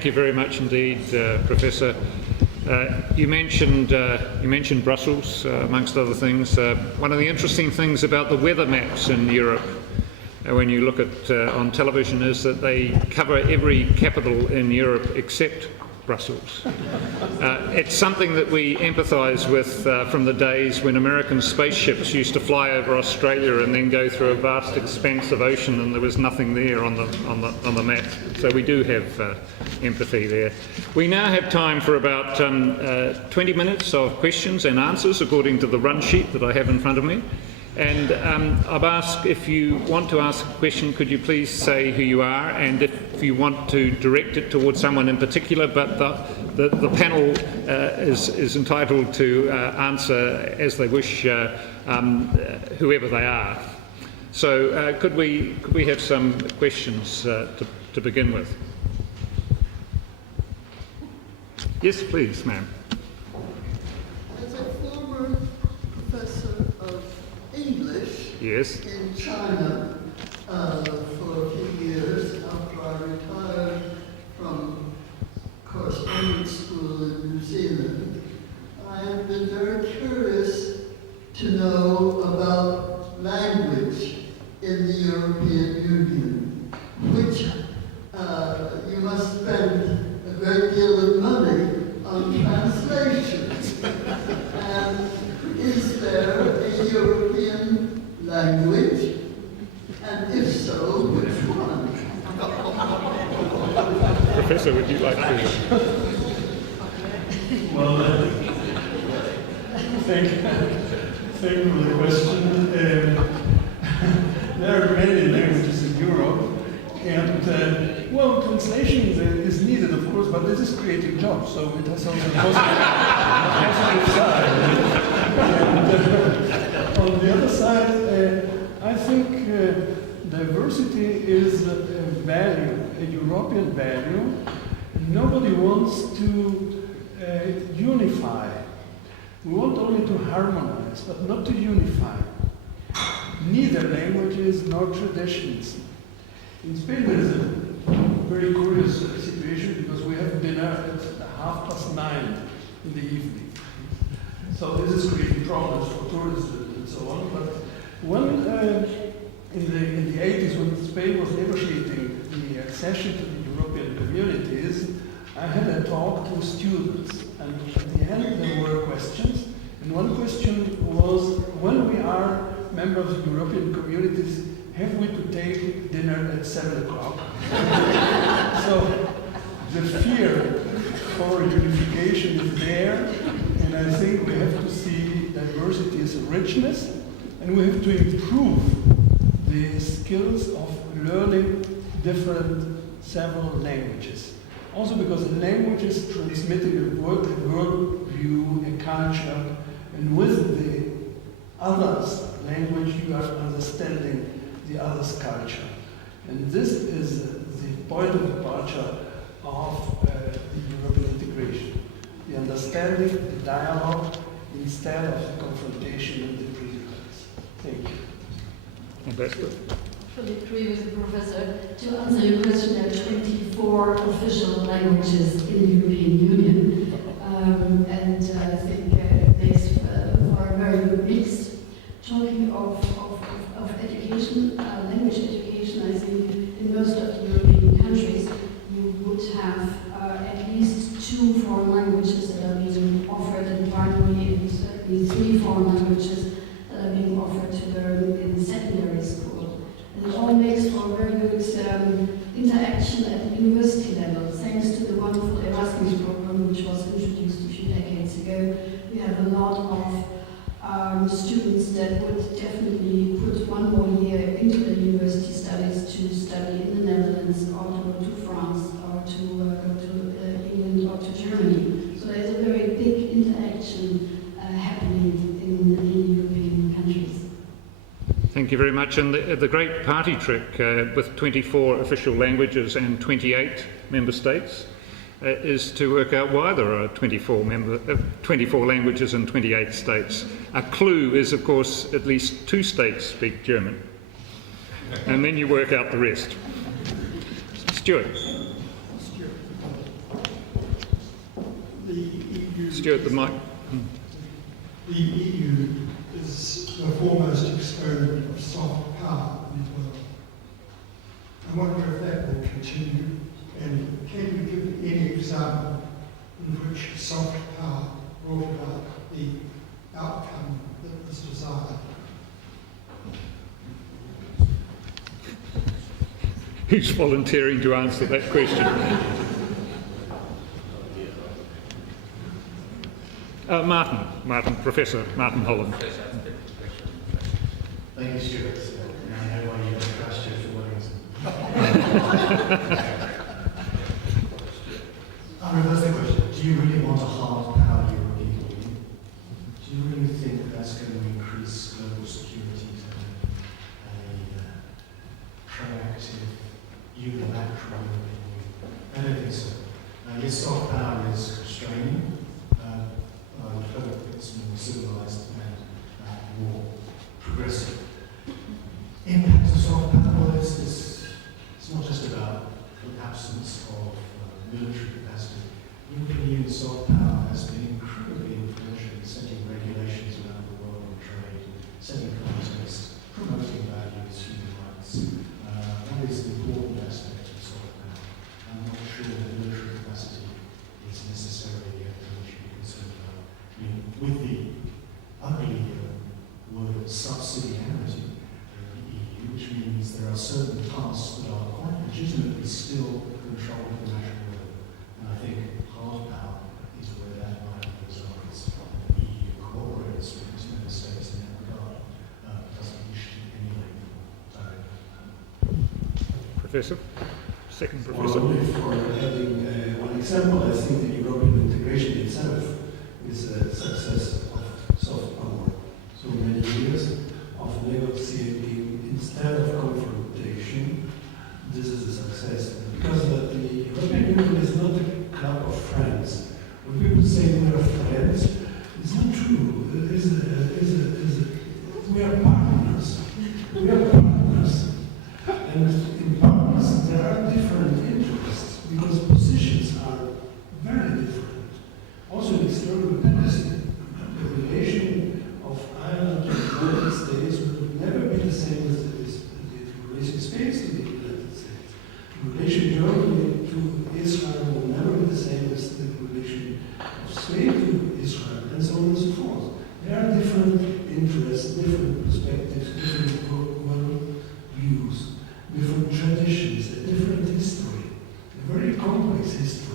Thank you very much indeed, Professor. You mentioned Brussels, amongst other things. One of the interesting things about the weather maps in Europe, when you look at on television, is that they cover every capital in Europe except Brussels. It's something that we empathise with from the days when American spaceships used to fly over Australia and then go through a vast expanse of ocean, and there was nothing there on the map. So we do have empathy there. We now have time for about 20 minutes of questions and answers according to the run sheet that I have in front of me. And I've asked, if you want to ask a question, could you please say who you are, and if you want to direct it towards someone in particular, but the panel is entitled to answer as they wish, whoever they are. So could we have some questions to begin with? Yes, please, ma'am. As a former professor of English in China for a few years after I retired from correspondence school in New Zealand, I have been very curious to know about language in the European Union, which you must spend a great deal of money on translation. And is there a European language? And if so, which one? Professor, would you like to? Well, thank you for the question. There are many languages in Europe, and well, translation is needed, of course, but this is creating jobs, so it has also a positive side. And on the other side, I think diversity is a value, a European value. Nobody wants to unify. We want only to harmonize, but not to unify. Neither languages nor traditions. In Spain there is a very curious situation because we have dinner at 9:30 in the evening. So this is creating problems for tourists and so on. But when in the 80s, when Spain was negotiating the accession to the European communities, I had a talk to students, and at the end there were questions. And one question was, when we are members of European communities, have we to take dinner at 7 o'clock? So the fear for unification is there, and I think we have to see diversity as a richness, and we have to improve the skills of learning several languages. Also because a language is transmitting a world view, a culture, and with the others language you are understanding the other's culture. And this is the point of departure of the European integration. The understanding, the dialogue, instead of the confrontation and the prejudice. Thank you. I fully agree with the professor. To answer your question, there are 24 official languages in the European Union. And I think these are very mixed. Talking of education, language education, I think in most of the European countries, you would have at least 2 foreign languages that are being offered in primary, and certainly 3 foreign languages that are being offered to learn in secondary school. And it all makes for a very good interaction at the university level. Thanks to the wonderful Erasmus program, which was introduced a few decades ago, we have a lot of students that would definitely put 1 more year into the university studies to study in the Netherlands, or to go to France, or to go to England or to Germany. So there's a very big interaction happening in European countries. Thank you very much. And the great party trick with 24 official languages and 28 member states is to work out why there are 24 languages in 28 states. A clue is, of course, at least 2 states speak German. And then you work out the rest. Stuart. EU Stuart, the mic. The EU is the foremost exponent of soft power in the world. I wonder if that will continue, and can you give any example in which soft power brought about the outcome that was desired? Who's volunteering to answer that question? Professor Martin Holland. Thank you, Stuart. Now I know why you don't trust you for Wellington. I'll reverse the question. Do you really want a hard power European Union? Do you really think that's going to increase global security to a proactive, unilateral European Union? I don't think so. Yes, soft power is constraining. I would hope it's more civilized and more progressive. Impact of soft power is it's not just about the absence of military capacity. European Union soft power has been incredibly influential in setting regulations around the world on trade, setting context, promoting values, human rights. That is an important aspect of soft power. I'm not sure that military capacity is necessarily the thing we should be concerned about. With the ugly word subsidiarity in the EU, which means there are certain tasks that are quite legitimately still controlled at the national level. And I think hard power is where that might reside. The EU cooperates with its member states in that regard, doesn't wish to emulate them directly. Professor? Second professor. Well, for having one example, I think the European integration itself is a success of soft power. So many years of negotiating instead of confrontation, this is a success. Because the European Union is not a club of friends. When people say we are friends, it's not true. We are partners. We are partners. And in partners, there are different interests because positions are very different. Also in external policy, the relation of Ireland to the United States will never be the same as the relation of Spain to the United States. The relation of Germany to Israel will never be the same as the relation of Spain to Israel, and so on and so forth. There are different interests, different perspectives, different world views, different traditions, a different history, a very complex history.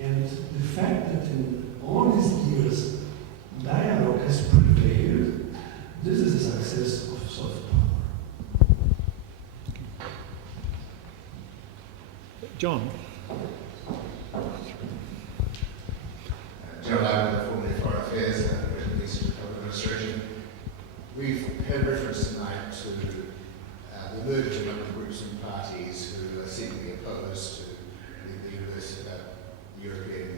And the fact that in all these years dialogue has prevailed, this is a success of soft power. John? John Ivan, formerly Foreign Affairs and Middle East Administration. We've had reference tonight to the emergence of number of groups and parties who are seemingly opposed to the European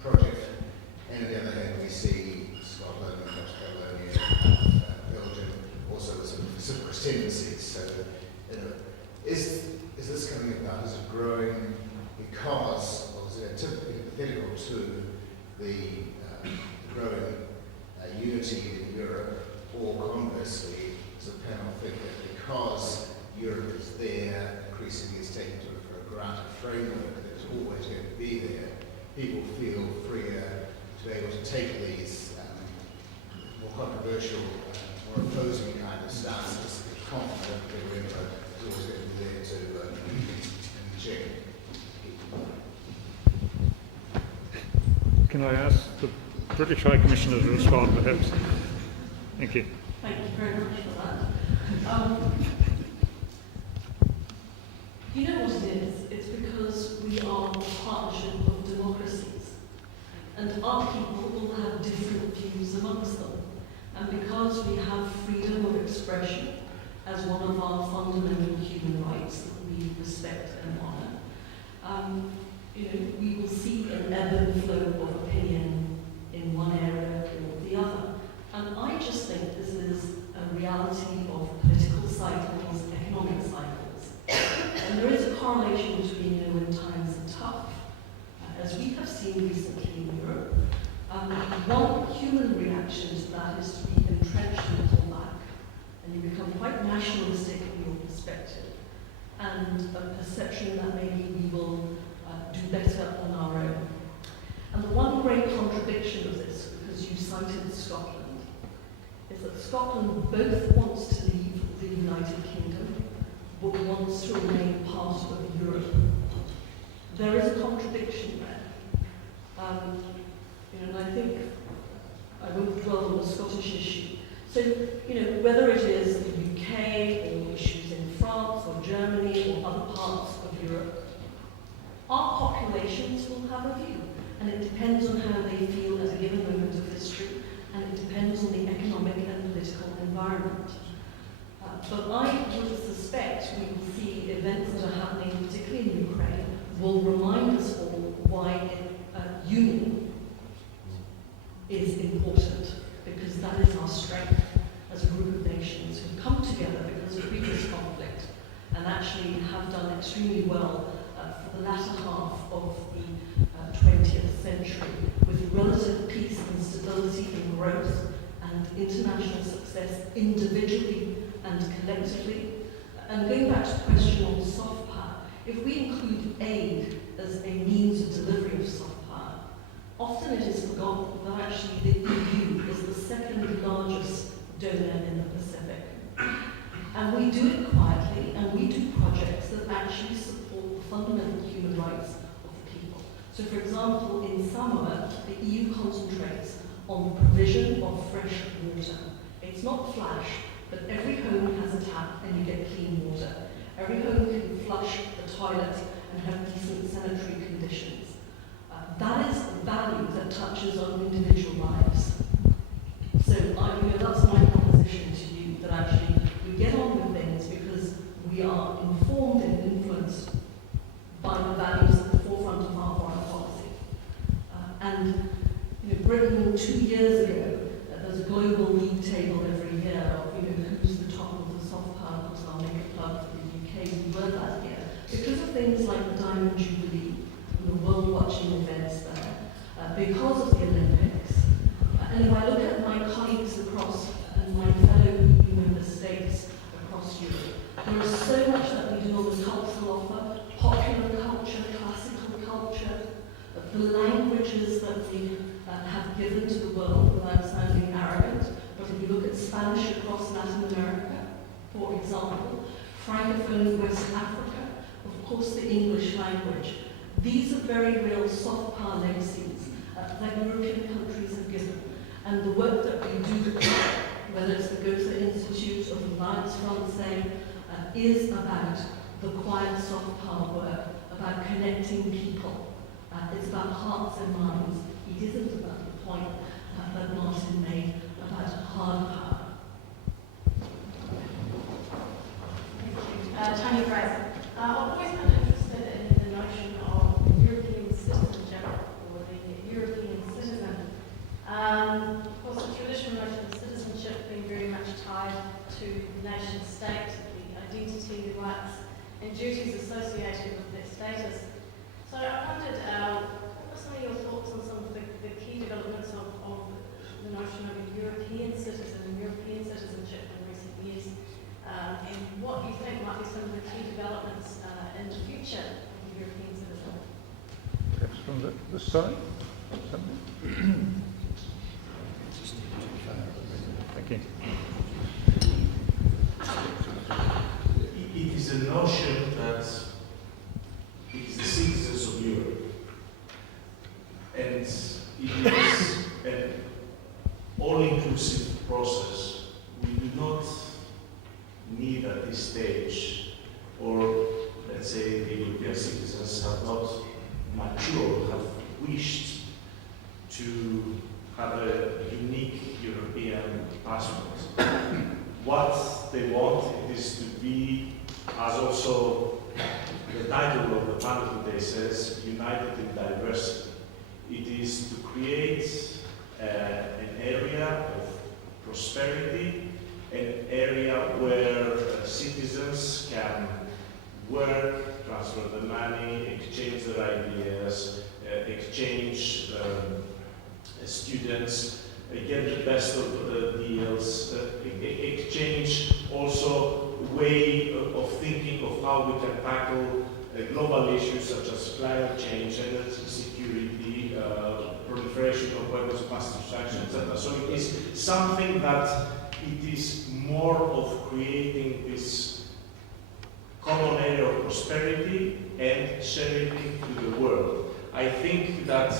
project. And on the other hand, we see Scotland, Catalonia, Belgium, also with some vociferous tendencies. So, is this coming about? Is it growing because, or is it antithetical to the growing unity in Europe, or conversely, does the panel think that because Europe is there, increasingly is taken for a granted framework that is always going to be there, people feel freer to be able to take these more controversial, more opposing kind of stances, confident that Europe is always going to be there to check. Can I ask the British High Commissioner to respond, perhaps? Thank you. Thank you very much for that. You know what it is? It's because we are a partnership of democracies, and our people will have different views amongst them. And because we have freedom of expression as one of our fundamental human rights that we respect and honour, we will see an ebb and flow of opinion in one area or the other. And I just think this is a reality of political cycles, economic cycles. And there is a correlation between when times are tough, as as we have seen recently in Europe, one human reaction to that is to be entrenched and pull back. And you become quite nationalistic in your perspective, and a perception that maybe we will do better on our own. And the one great contradiction of this, because you cited Scotland, is that Scotland both wants to leave the United Kingdom, but wants to remain part of Europe. There is a contradiction there. And I think I won't dwell on the Scottish issue. So, whether it is the UK or issues in France or Germany or other parts of Europe, our populations will have a view. And it depends on how they feel at a given moment of history, and it depends on the economic and political environment. But I would suspect we will see events that are happening, particularly in Ukraine, will remind us all why union is important, because that is our strength as a group of nations who come together because of previous conflict and actually have done extremely well for the latter half of the 20th century, with relative peace and stability and growth and international success individually and collectively. And going back to the question on soft power, if we include aid as a means of delivery of soft power, often it is forgotten that actually the EU is the second largest donor in the Pacific. And we do it quietly, and we do projects that actually support the fundamental human rights of the people. So for example, in Samoa, the EU concentrates on the provision of fresh water. It's not flash, but every home has a tap and you get clean water. Every home can flush the toilet and have decent sanitary conditions. That is a value that touches on individual lives. So that's my proposition to you, that actually we get on with things because we are informed and influenced by the values at the forefront of our foreign policy. And Britain 2 years ago, there's a global league table every year of who's the top of the soft power. Of course, I'll make a plug for the UK. We were that year because of things like the Diamond Jubilee and the world watching events there, because of the Olympics. And if I look at my colleagues across and my fellow EU member states across Europe, there is so much that we do on the cultural offer: popular culture, classical culture, the languages that we have given to the world without sounding arrogant. But if you look at Spanish across Latin America, for example, Francophone in West Africa, of course the English language, these are very real soft power legacies that European countries have given. And the work that we do, whether it's the Goethe Institute or the Alliance Française, is about the quiet soft power work, about connecting people. It's about hearts and minds. It isn't about the point that Martin made about hard power. Tony Fraser. I've always been interested in the notion of European citizenship, or the European citizen. Of course, the traditional notion of citizenship being very much tied to the nation state, the identity, the rights and duties associated with their status. So I wondered, what were some of your thoughts on some of the key developments of the notion of a European citizen and European citizenship in recent years, and what you think might be some of the key developments in the future of the European citizen? Perhaps from this side? Thank you. It is a notion that it is the citizens of Europe, and it is an all-inclusive process. We do not need at this stage, or let's say the European citizens have not matured, have wished to have a unique European passport. What they want is to be, as also the title of the panel today says, united in diversity. It is to create an area of prosperity, an area where citizens can work, transfer the money, exchange their ideas, exchange students, get the best of deals, exchange also way of thinking of how we can tackle global issues such as climate change, energy security, proliferation of weapons of mass destruction, etc. So it is something that it is more of creating this common area of prosperity and sharing it to the world. I think that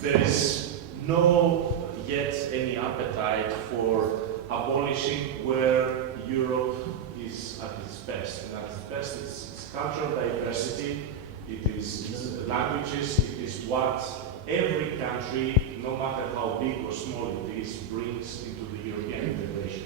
there is no yet any appetite for abolishing where Europe is at its best. And at its best, it's cultural diversity, it is languages, it is what every country, no matter how big or small it is, brings into the European integration.